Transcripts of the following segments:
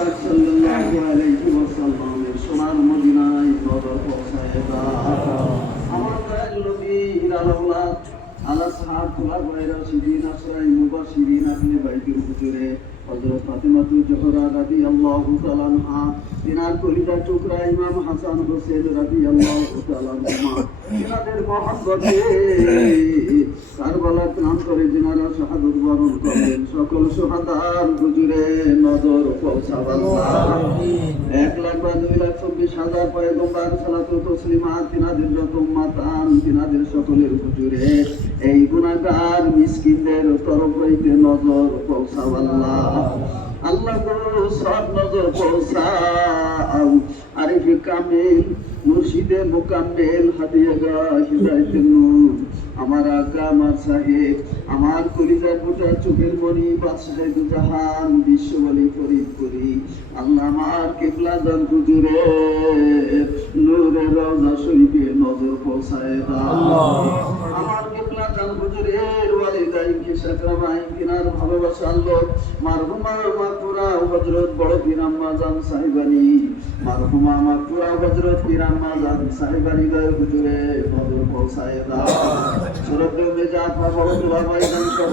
পাক সাল্লাল্লাহু আলাইহি ওয়াসাল্লামের সোনার মদিনায় নজর পৌঁছায় আমার দয়াল নবীর আলাউলাদ আলা সাহাব খুলাফায়ে রাশিদিন আসরাই মুবাশশিরিন আহলে বাইকের হুজুরে হযরত ফাতিমাতু জোহরা রাদিয়াল্লাহু তাআলা আনহা, তিনার কলিজার টুকরা ইমাম হাসান হোসেন রাদিয়াল্লাহু তাআলা আনহুমা। তিনাদের মহব্বতে কারবালা নাম করে যিনারা শাহাদত বরণ করলেন, সকল সুহাদার হুজুরে নজর এক লাখ বা দুই লাখ চব্বিশ হাজার পয়গম্বার সালাতু তসলিমা তিনাদের যত মাতান তিনাদের সকলের হুজুরে এই গুণাগার মিসকিনদের তরফ হইতে নজর পৌঁছাবাল্লাহ। আল্লাহ গো সব নজর পৌঁছাও। আরিফে কামিল মুর্শিদে মোকাম্মেল হাদিয়া গা হিদায়তের নূর। আমার আকা আমার সাহেব আমার কলিজার গোটা চোখের মনি বাদশাহ জাহান বিশ্ববলি ফরিদ করি। আল্লাহ আমার কেবলা দান হুজুরে নূরে রওজা শরীফে নজর পৌঁছায় দাও। আমার দান হুজুরের ওয়ালিদাইনকে সাকরামাই কিনার ভালোবাসা আল্লাহ মারহুমা মাতুরা হযরত বড় পীর আম্মা জান সাহেবানি, মারহুমা মাতুরা হযরত পীর আম্মা জান সাহেবানি দয় হুজুরে বদর পৌঁছায় দাও সরব্বে জাফা বড় বাবাই জান সহ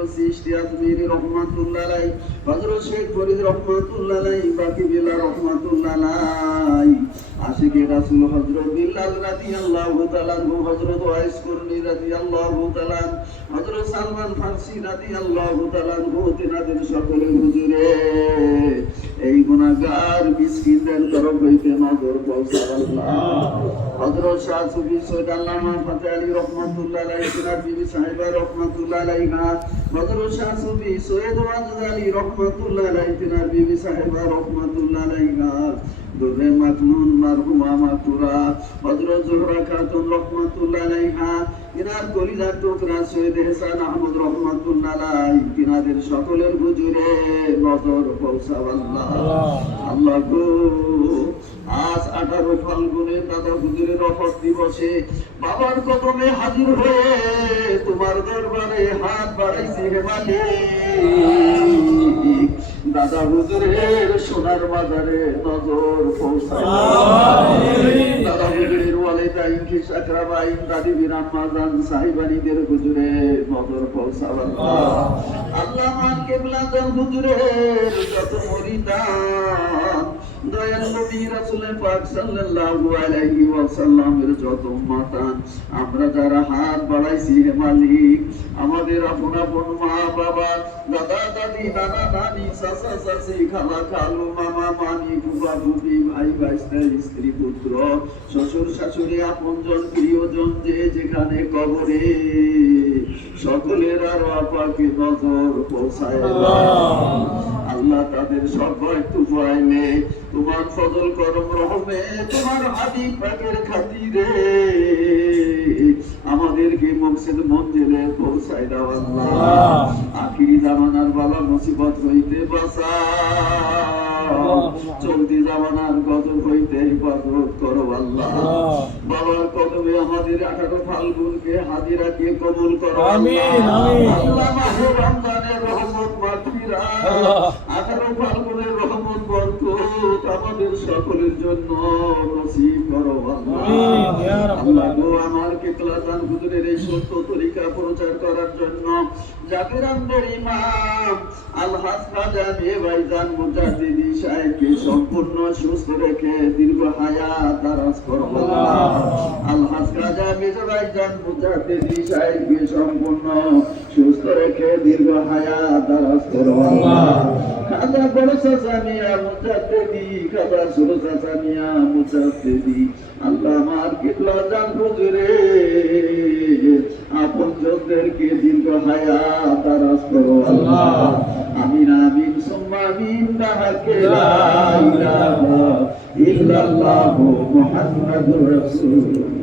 হযরত সিশতি আজমিরি রহমাতুল্লাহ আলাইহি। হযরত শেখ ফরিদ রহমাতুল্লাহ আলাইহি, বাকি বিলা রহমাতুল্লাহ আলাইহি। আশিকে রাসূল হযরত বিল্লাল রাদিয়াল্লাহু তাআলা আনহু, হযরত ওয়াইস কুরনি রাদিয়াল্লাহু তাআলা হযরত সালমান ফারসি রাদিয়াল্লাহু তাআলা আনহু, তিনাদের সকলে হুজুরে। গুনাহগার মিসকিনদের তরফ হইতে নজর হযরত শাহ সুফি সৈয়দ আল্লামা ফাতে আলী রহমাতুল্লাহ আলাইহি তিনার বিবি সাহেবা রহমাতুল্লাহ হযরত শাহ সুফি সৈয়দ ওয়াজেদ আলী রহমাতুল্লাহ আলাইহি তিনার বিবি সাহেবা রহমাতুল্লাহ আলাইহা দুরে মাকনুন মারহুমা মাতুরা হযরত জোহরা খাতুন রহমাতুল্লাহ আলাইহা, তিনার কলিজার টুকরা সৈয়দ হেসান আহমদ রহমাতুল্লাহ আলাইহি তিনাদের সকলের হুজুরে নজর পৌঁছাও আল্লাহ গো, আজ আঠারো ফাল্গুনে দাদা হুজুরের রফত দিবসে বাবার কদমে হাজির হয়ে তোমার দরবারে হাত বাড়াইছি হে মালিক। দাদা হুজুরের সোনার বাজারে নজর পৌঁছায়। দাদা হুজুরের ওয়ালিদাইন কি সাকরাবাইন দাদি বিরাম মাজান সাহিবানীদের হুজুরে নজর আল্লাহ। মান কেবলা হুজুরের যত মরিদান দয়াল নবী রাসূল পাক সাল্লাল্লাহু আলাইহি ওয়াসাল্লামের যত মাতান আমরা যারা হাত বাড়াইছি হে মালিক আমাদের আপন আপন মা বাবা দাদা দাদি নানা নানি চাচা চাচি খালা খালু মামা ফুফা ফুফি ভাই ভাইস্তা স্ত্রী পুত্র শ্বশুর শাশুড়ি আপনজন প্রিয়জন যে যেখানে কবরে সকলের আরও আপাকে নজর পৌঁছায় আল্লাহ। তাদের সবাই তুফাইলে তোমার ফজল করম রহমে তোমার হাবিব পাকের খাতিরে আমাদেরকে মকসিদ মঞ্জিলে পৌঁছায় দাও আল্লাহ। আখিরি জামানার বালা মুসিবত হইতে বাঁচাও। চলতি জামানার গজব হইতে হেফাজত করো আল্লাহ। বাবার কদমে আমাদের আঠারো ফাল্গুনকে হাজিরাকে কবুল করো আল্লাহ। আল্লাহ রহমত মাগফিরাত আঠারো সকলের জন্য নসিব করো আল্লাহ। আমার কেতলা দান হুজুরের এই সত্য তরিকা প্রচার করার জন্য জাকির আহমেদ ইমাম আলহাজ খাজা মেয়ে ভাইজান মুজাদ্দিদি সাহেবকে সম্পূর্ণ সুস্থ রেখে দীর্ঘ হায়াত দারাজ করো আল্লাহ। আলহাজ খাজা ভাইজান মুজাদ্দিদি সাহেবকে সম্পূর্ণ সুস্থ রেখে দীর্ঘ হায়াত দারাজ করো আল্লাহ। খাজা বড় সাসামিয়া মুজাদ্দিদি খাজা ছোট সাসামিয়া মুজাদ্দিদি। আল্লাহ আমার কিবলা জান হুজুরে আপন জনদেরকে দীর্ঘ হায়াত দারাজ করো আল্লাহ। আমিন আমিন সুম্মা আমিন তাহাকে লা ইলাহা ইল্লাল্লাহু মুহাম্মাদুর রাসূলুল্লাহ।